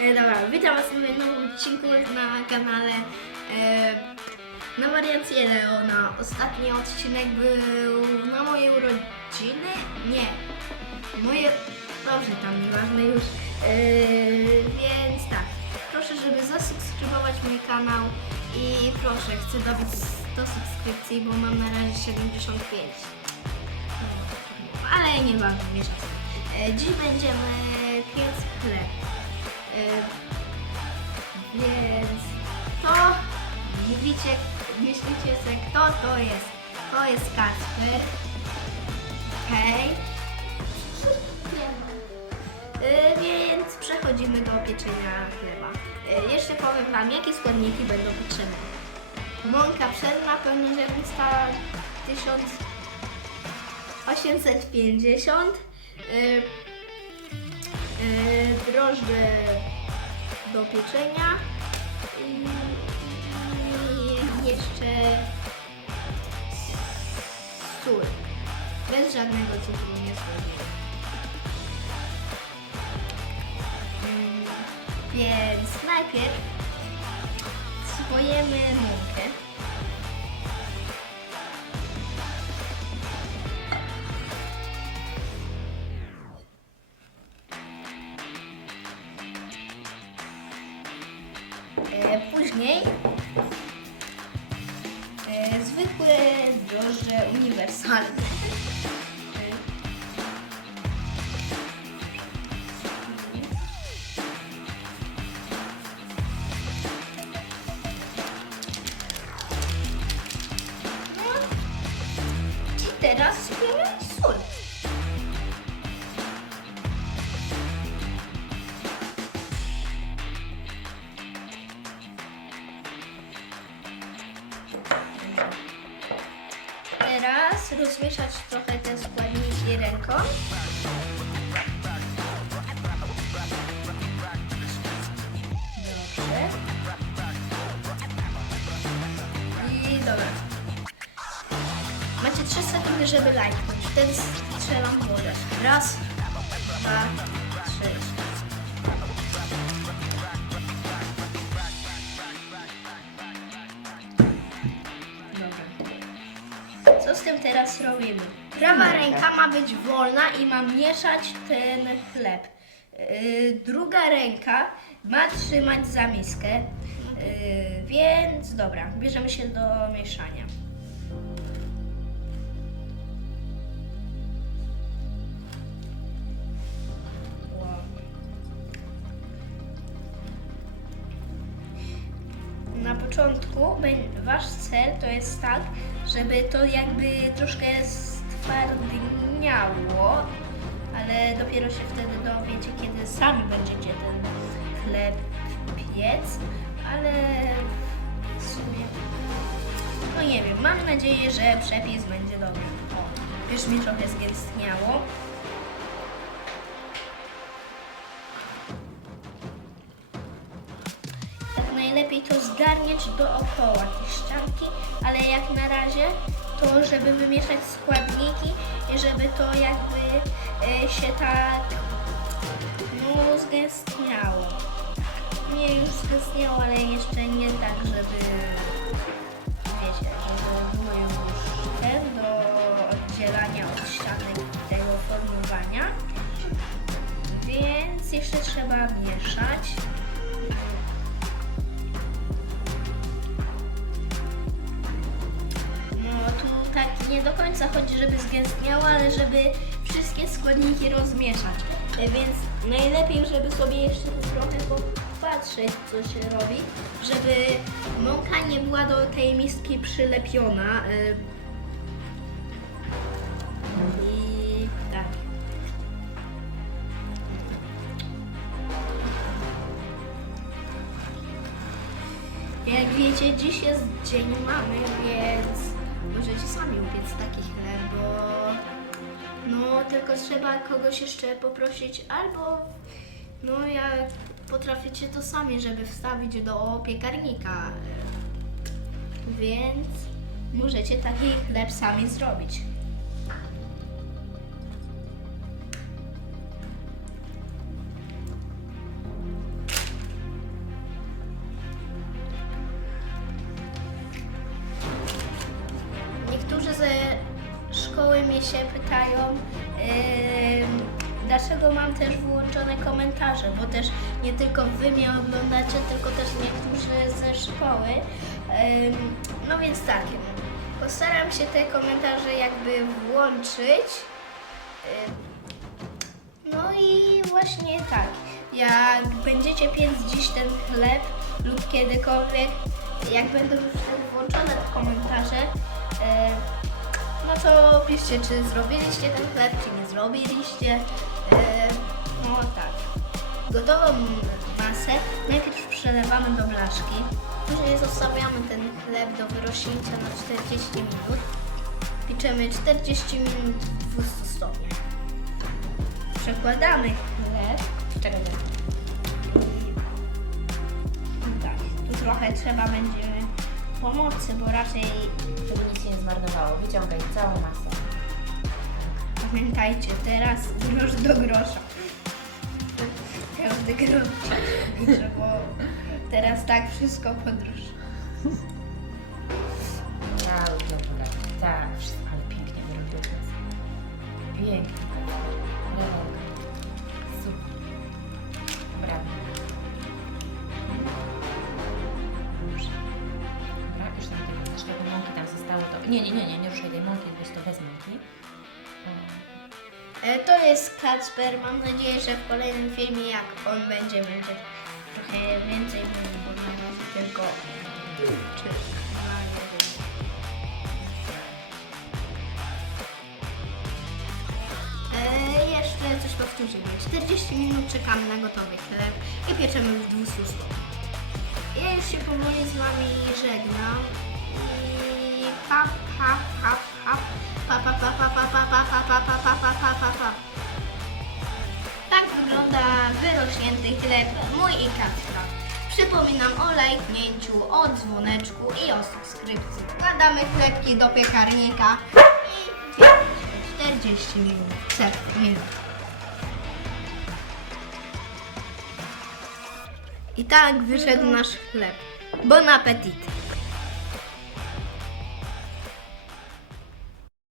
E, dobra, witam Was w nowym odcinku na kanale e, na wariację Leona. Ostatni odcinek był na moje urodziny? Nie. Moje... Dobrze, tam nieważne już. E, więc tak, proszę, żeby zasubskrybować mój kanał i proszę, chcę dobić 100 subskrypcji, bo mam na razie 75. Ale nieważne, mniejsza z tym. E, Dziś będziemy piec. E, Więc to mówicie, myślicie sobie, kto to jest? To jest Kacper. Hej. E, Więc przechodzimy do pieczenia chleba. E, Jeszcze powiem Wam, jakie składniki będą potrzebne. Mąka pszenna pełnoziarnista 1850 y, y, drożdże do pieczenia i, jeszcze sól. Bez żadnego cukru nie słodzimy. Więc najpierw swojemy mąkę. Później e, zwykłe drożdże uniwersalne. No. I teraz sól. Teraz rozmieszać trochę te składniki ręką. Dobrze. I dobra. Macie 3 sekundy, żeby lajknąć. Wtedy strzelam wodę. Raz, dwa, Co z tym teraz robimy? Prawa ręka ma być wolna i ma mieszać ten chleb. Yy, druga ręka ma trzymać za miskę. Yy, więc dobra, bierzemy się do mieszania. Początku wasz cel to jest tak, żeby to jakby troszkę stwardniało, ale dopiero się wtedy dowiecie, kiedy sami będziecie ten chleb piec, ale w sumie, no nie wiem, mam nadzieję, że przepis będzie dobry. O, już mi trochę zgęstniało. Zgarniać dookoła tej ścianki, ale jak na razie to, żeby wymieszać składniki i żeby to jakby e, się tak no zgęstniało. Nie już zgęstniało, ale jeszcze nie tak, żeby wiecie, żeby było już ten do oddzielania od ścianek tego formowania. Więc jeszcze trzeba mieszać. Nie do końca chodzi, żeby zgęstniało, ale żeby wszystkie składniki rozmieszać. E, Więc najlepiej, żeby sobie jeszcze trochę popatrzeć, co się robi, żeby mąka nie była do tej miski przylepiona. e. I tak. Jak wiecie, dziś jest dzień mamy, więc możecie sami upiec taki chleb, bo no tylko trzeba kogoś jeszcze poprosić albo no jak potraficie to sami, żeby wstawić do piekarnika. Więc możecie taki chleb sami zrobić. Się pytają, dlaczego mam też włączone komentarze, bo też nie tylko wy mnie oglądacie, tylko też niektórzy ze szkoły. No więc tak, postaram się te komentarze jakby włączyć. No i właśnie tak, jak będziecie piec dziś ten chleb lub kiedykolwiek, jak będą już włączone komentarze, no to piszcie, czy zrobiliście ten chleb, czy nie zrobiliście. E, no tak. Gotową masę najpierw przelewamy do blaszki, później zostawiamy ten chleb do wyrośnięcia na 40 minut. Pieczemy 40 minut w 200 stopniach przekładamy chleb. Czekaj. Tak, tu trochę trzeba będzie pomocy, bo raczej Żeby nic się nie zmarnowało. Wyciągaj całą masę. pamiętajcie, teraz grosz do grosza. Każdy grosz. Bo teraz tak wszystko podróż. Cały dobra. Tak, wszystko, ale pięknie wyrobiłeś. Pięknie. Rewelka. Nie, nie, nie, nie, nie ruszaj tej mąki, weź to bez mąki. E, To jest Kacper. Mam nadzieję, że w kolejnym filmie, jak on będzie, będzie trochę więcej mówił, bo na razie tylko jeszcze coś powtórzymy. 40 minut czekamy na gotowy chleb i pieczemy w 200 stopniach. Ja już się powoli z Wami żegnam i pa Tak wygląda wyrośnięty chleb mój i Kacpra. Przypominam o lajknięciu, o dzwoneczku i o subskrypcji. Wkładamy chlebki do piekarnika i pieczemy 40 minut, minut. I tak wyszedł nasz chleb. Bon appetit!